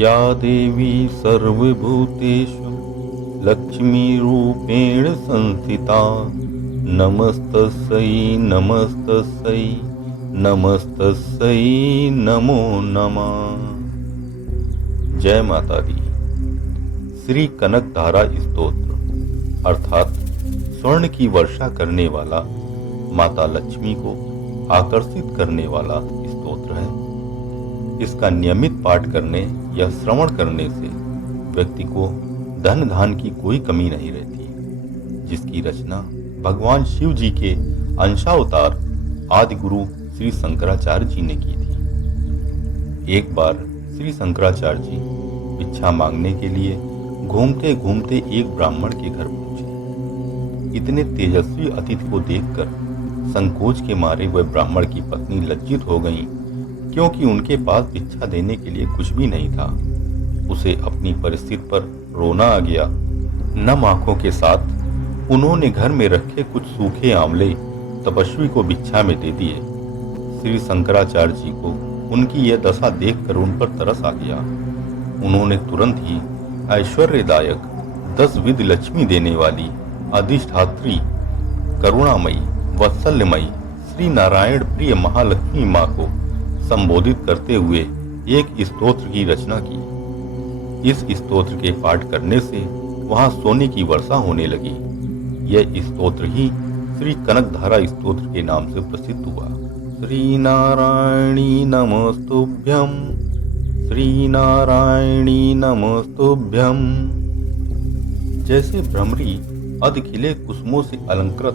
या देवी सर्वभूतेषु लक्ष्मीरूपेण संस्थिता नमस्तस्यै नमस्तस्यै नमस्तस्यै नमो नमः। जय माता दी। श्री कनकधारा स्तोत्र अर्थात स्वर्ण की वर्षा करने वाला, माता लक्ष्मी को आकर्षित करने वाला स्तोत्र है। इसका नियमित पाठ करने या श्रवण करने से व्यक्ति को धन धान की कोई कमी नहीं रहती, जिसकी रचना भगवान शिव जी के अंशावतार आदि गुरु श्री शंकराचार्य जी ने की थी। एक बार श्री शंकराचार्य जी भिक्षा मांगने के लिए घूमते घूमते एक ब्राह्मण के घर पहुंचे। इतने तेजस्वी अतिथि को देखकर संकोच के मारे वह ब्राह्मण की पत्नी लज्जित हो गईं, क्योंकि उनके पास भिक्षा देने के लिए कुछ भी नहीं था। उसे अपनी परिस्थिति पर रोना आ गया। नम आंखों के साथ उन्होंने घर में रखे कुछ सूखे आंवले तपस्वी को भिक्षा में दे दिए। श्री शंकराचार्य जी को उनकी यह दशा देखकर उन पर तरस आ गया। उन्होंने तुरंत ही ऐश्वर्यदायक 10 विध लक्ष्मी देने वाली अधिष्ठात्री करुणामयी वत्सल्यमयी श्री नारायण प्रिय महालक्ष्मी माँ को संबोधित करते हुए एक स्तोत्र की रचना की। इस स्तोत्र के पाठ करने से वहां सोने की वर्षा होने लगी। यह स्तोत्र ही श्री कनकधारा स्तोत्र के नाम से प्रसिद्ध हुआ। श्री नारायणी नमस्तुभ्यं, श्री नारायणी नमस्तुभ्यं। जैसे भ्रमरी अधखिले कुसुमों से अलंकृत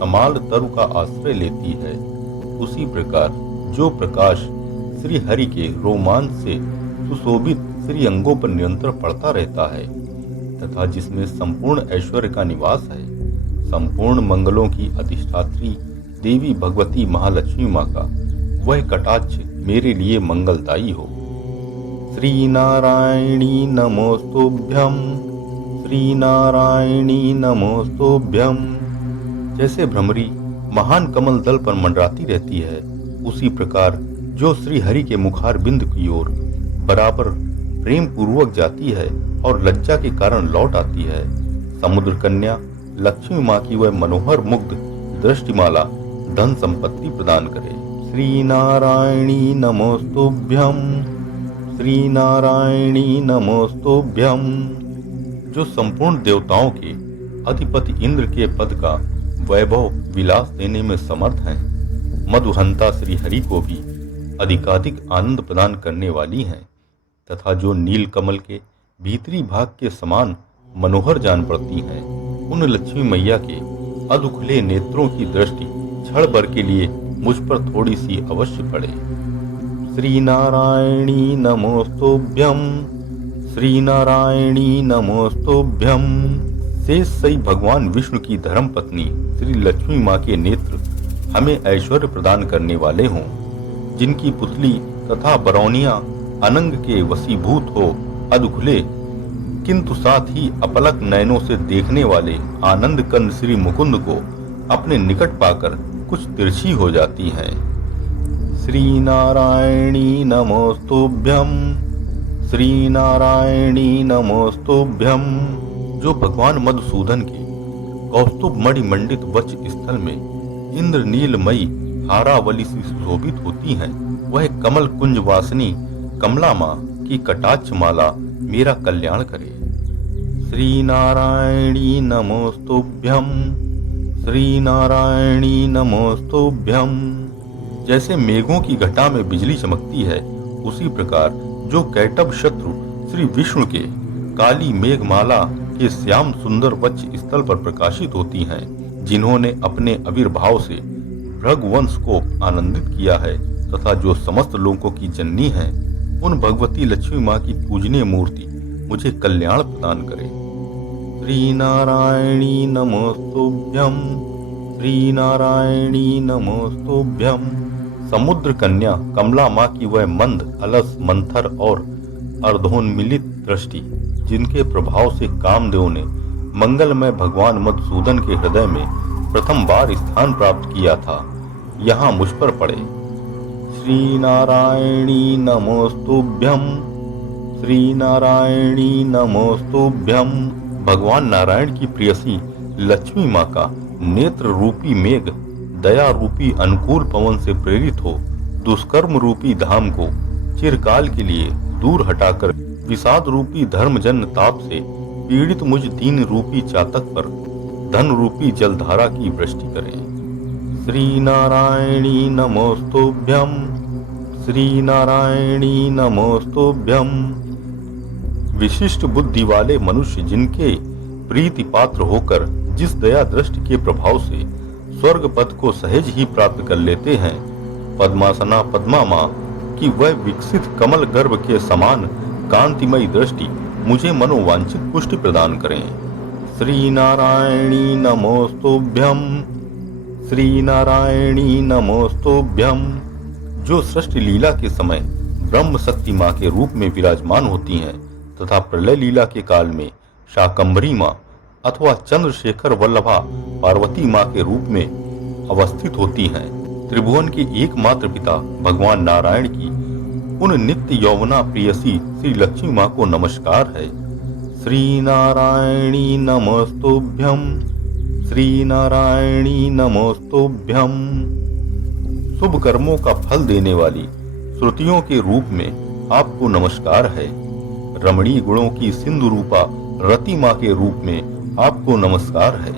तमाल तरु का आश्रय लेती है, उसी प्रकार जो प्रकाश श्री हरि के रोमांच से सुशोभित श्री अंगों पर निरंतर पड़ता रहता है तथा जिसमें संपूर्ण ऐश्वर्य का निवास है, संपूर्ण मंगलों की अधिष्ठात्री देवी भगवती महालक्ष्मी माँ का वह कटाक्ष मेरे लिए मंगलदायी हो। श्री नारायणी नमोस्तुभ्यं, श्री नारायणी नमोस्तुभ्यं। जैसे भ्रमरी महान कमल दल पर मंडराती रहती है, उसी प्रकार जो श्री हरि के मुखार बिंद की ओर बराबर प्रेम पूर्वक जाती है और लज्जा के कारण लौट आती है, समुद्र कन्या लक्ष्मी माँ की वह मनोहर मुग्ध दृष्टिमाला धन संपत्ति प्रदान करे। श्री नारायणी नमोस्तुभ्यं, श्री नारायणी नमोस्तुभ्यं। जो संपूर्ण देवताओं के अधिपति इंद्र के पद का वैभव विलास देने में समर्थ हैं, मधुहंता श्री हरि को भी अधिकाधिक आनंद प्रदान करने वाली हैं तथा जो नील कमल के भीतरी भाग के समान मनोहर जान पड़ती हैं, उन लक्ष्मी मैया के अधुखले नेत्रों की दृष्टि क्षण भर के लिए मुझ पर थोड़ी सी अवश्य पड़े। श्री नारायणी नमोस्तुभ्यं, श्री नारायणी नमोस्तुभ्यं। शेष सही भगवान विष्णु की धर्म पत्नी श्री लक्ष्मी माँ के नेत्र हमें ऐश्वर्य प्रदान करने वाले हों, जिनकी पुतली तथा बरौनिया अनंग के वशीभूत हो अधुखले किंतु साथ ही अपलक नयनों से देखने वाले आनंद कंद श्री मुकुंद को अपने निकट पाकर कुछ तिरछी हो जाती हैं। श्री नारायणी नमोस्तुभ्यं, श्री नारायणी नमोस्तुभ्यं। जो भगवान मधुसूदन के कौस्तुभ मणि मंडित वक्ष स्थल में इंद्र नीलमयी हारावली से सुशोभित होती हैं, वह कमल कुंज वासिनी कमला माँ की कटाक्ष माला मेरा कल्याण करे। श्री नारायणी नमोस्तुभ्यं, श्री नारायणी नमोस्तुभ्यं। जैसे मेघों की घटा में बिजली चमकती है, उसी प्रकार जो कैटभ शत्रु श्री विष्णु के काली मेघमाला के श्याम सुंदर वक्ष स्थल पर प्रकाशित होती हैं, जिन्होंने अपने आविर्भाव से भृगवंश को आनंदित किया है तथा जो समस्त लोगों की जननी है, उन भगवती लक्ष्मी माँ की पूजनीय मूर्ति मुझे कल्याण प्रदान करे। श्री नारायणी नमोस्तुभ्यं, श्री नारायणी नमोस्तुभ्यं। समुद्र कन्या कमला माँ की वह मंद अलस मंथर और अर्धोन्मिलित दृष्टि, जिनके प्रभाव से कामदेव ने मंगलमय भगवान मधुसूदन के हृदय में प्रथम बार स्थान प्राप्त किया था, यहाँ मुझ पर पड़े। श्री नारायणी नमोस्तुभ्यं, श्री नारायणी नमोस्तुभ्यम। भगवान नारायण की प्रियसी लक्ष्मी माँ का नेत्र रूपी मेघ दया रूपी अनुकूल पवन से प्रेरित हो दुष्कर्म रूपी धाम को चिरकाल के लिए दूर हटाकर विषाद रूपी धर्मजन्य ताप से पीड़ित मुझ दीन रूपी चातक पर धन रूपी जलधारा की वृष्टि करें। श्री नारायणी नमोस्तुभ्यम। श्री नारायणी नमोस्तुभ्यम। विशिष्ट बुद्धि वाले मनुष्य जिनके प्रीति पात्र होकर जिस दया दृष्टि के प्रभाव से स्वर्ग पद को सहज ही प्राप्त कर लेते हैं, पद्मासना पद्मा माँ की वह विकसित कमल गर्भ के समान कांतिमयी दृष्टि मुझे मनोवांछित पुष्टि प्रदान करें। श्री नारायणी नमोस्तुभ्यम। श्री नारायणी नमोस्तुभ्यम। जो सृष्टि लीला के समय ब्रह्म शक्ति माँ के रूप में विराजमान होती हैं तथा प्रलय लीला के काल में शाकंभरी माँ अथवा चंद्रशेखर वल्लभा पार्वती माँ के रूप में अवस्थित होती हैं, त्रिभुवन के एकमात्र पिता भगवान नारायण की उन नित्य यौवना प्रियसी श्री लक्ष्मी माँ को नमस्कार है। श्री नारायणी नमोस्तुभ्यम। श्री नारायणी नमोस्तुभ्यम। शुभ कर्मों का फल देने वाली श्रुतियों के रूप में आपको नमस्कार है। रमणीय गुणों की सिंधु रूपा रति माँ के रूप में आपको नमस्कार है।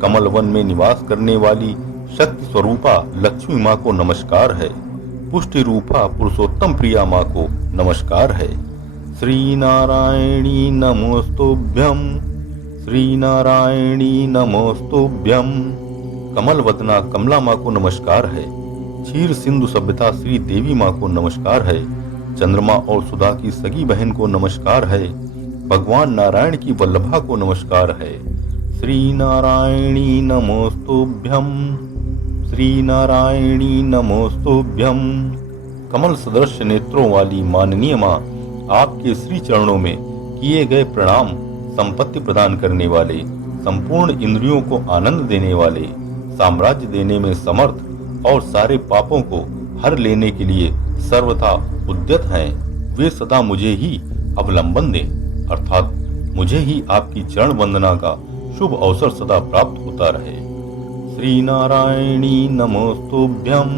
कमल वन में निवास करने वाली शक्ति स्वरूपा लक्ष्मी माँ को नमस्कार है। पुष्टि रूपा पुरुषोत्तम प्रिया माँ को नमस्कार है। श्री नारायणी नमोस्तुभ्यम। श्री नारायणी नमोस्तुभ्यम। कमल वदना कमला माँ को नमस्कार है। क्षीर सिंधु सभ्यता श्री देवी माँ को नमस्कार है। चंद्रमा और सुधा की सगी बहन को नमस्कार है। भगवान नारायण की वल्लभा को नमस्कार है। श्री नारायणी नमोस्तुभ्यम। श्री नारायणी नमोस्तुभ्यम। कमल सदृश नेत्रों वाली माननीय माँ आपके श्री चरणों में किए गए प्रणाम संपत्ति प्रदान करने वाले, संपूर्ण इंद्रियों को आनंद देने वाले, साम्राज्य देने में समर्थ और सारे पापों को हर लेने के लिए सर्वथा उद्यत हैं। वे सदा मुझे ही अवलंबन दें, अर्थात मुझे ही आपकी चरण वंदना का शुभ अवसर सदा प्राप्त होता रहे। श्री नारायणी नमोस्तुभ्यम।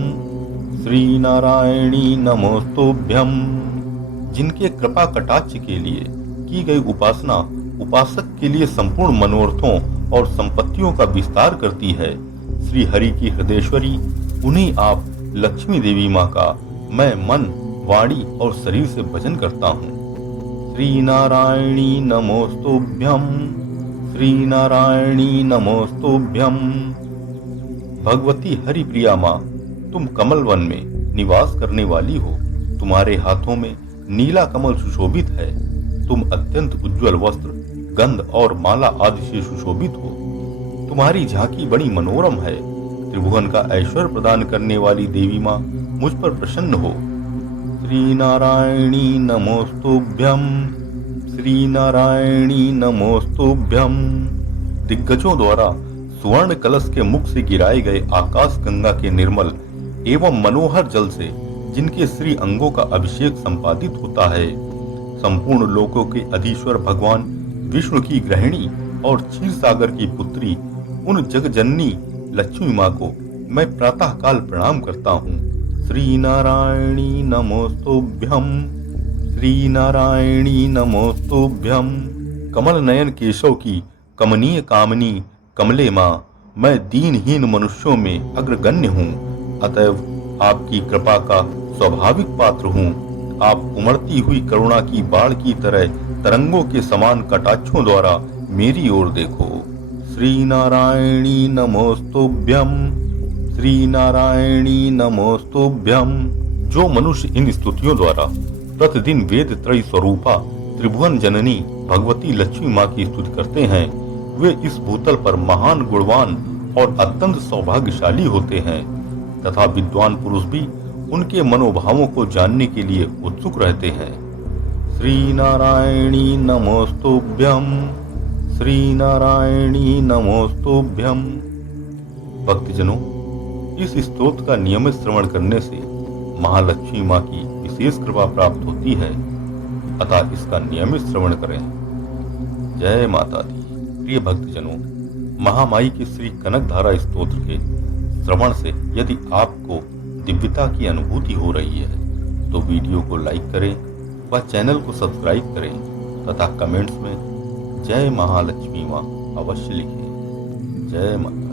श्री नारायणी नमोस्तुभ्यम। जिनके कृपा कटाक्ष के लिए की गई उपासना उपासक के लिए संपूर्ण मनोरथों और संपत्तियों का विस्तार करती है, श्री हरि की हृदयेश्वरी उन्हीं आप लक्ष्मी देवी माँ का मैं मन, वाणी और शरीर से भजन करता हूँ। श्री नारायणी नमोस्तुभ्यम। श्री नारायणी नमोस्तुभ्यम। भगवती हरि प्रिया माँ, तुम कमल वन में निवास करने वाली हो। तुम्हारे हाथों में नीला कमल सुशोभित है। तुम अत्यंत उज्जवल वस्त्र, गंध और माला आदि से सुशोभित हो। तुम्हारी झांकी बड़ी मनोरम है। त्रिभुवन का ऐश्वर्य प्रदान करने वाली देवी माँ मुझ पर प्रसन्न हो। श्री नारायणी नमोस्तुभ्यम। श्री नारायणी नमोस्तुभ्यम। दिग्गजों द्वारा सुवर्ण कलश के मुख से गिराए गए आकाश गंगा के निर्मल एवं मनोहर जल से जिनके श्री अंगों का अभिषेक संपादित होता है, संपूर्ण लोकों के अधीश्वर भगवान विष्णु की गृहिणी और क्षीर सागर की पुत्री उन जगजननी लक्ष्मी माँ को मैं प्रातः काल प्रणाम करता हूँ। श्री नारायणी नमोस्तुभ्यम। श्री नारायणी नमोस्तुभ्यम। कमल नयन केशव की कमनीय कामनी कमले माँ, मैं दीनहीन मनुष्यों में अग्रगण्य हूँ, अतएव आपकी कृपा का स्वाभाविक पात्र हूँ। आप उमड़ती हुई करुणा की बाढ़ की तरह तरंगों के समान कटाक्षों द्वारा मेरी ओर देखो। श्री नारायणी नमोस्तुभ्यम। श्री नारायणी नमोस्तुभ्यम। जो मनुष्य इन स्तुतियों द्वारा प्रतिदिन वेद त्रयी स्वरूपा त्रिभुवन जननी भगवती लक्ष्मी माँ की स्तुति करते हैं, वे इस भूतल पर महान गुणवान और अत्यंत सौभाग्यशाली होते हैं तथा विद्वान पुरुष भी उनके मनोभावों को जानने के लिए उत्सुक रहते हैं। श्री नारायणी नमोस्तुभ्यम। श्री नारायणी नमोस्तुभ्यम। भक्तजनों, इस स्तोत्र का नियमित श्रवण करने से महालक्ष्मी माँ की विशेष कृपा प्राप्त होती है। अतः इसका नियमित श्रवण करें। जय माता दी। प्रिय भक्तजनों, महामाई के श्री कनक धारा स्तोत्र के श्रवण से यदि आपको दिव्यता की अनुभूति हो रही है तो वीडियो को लाइक करें व चैनल को सब्सक्राइब करें तथा कमेंट्स में जय महालक्ष्मी मां अवश्य लिखें। जय माता।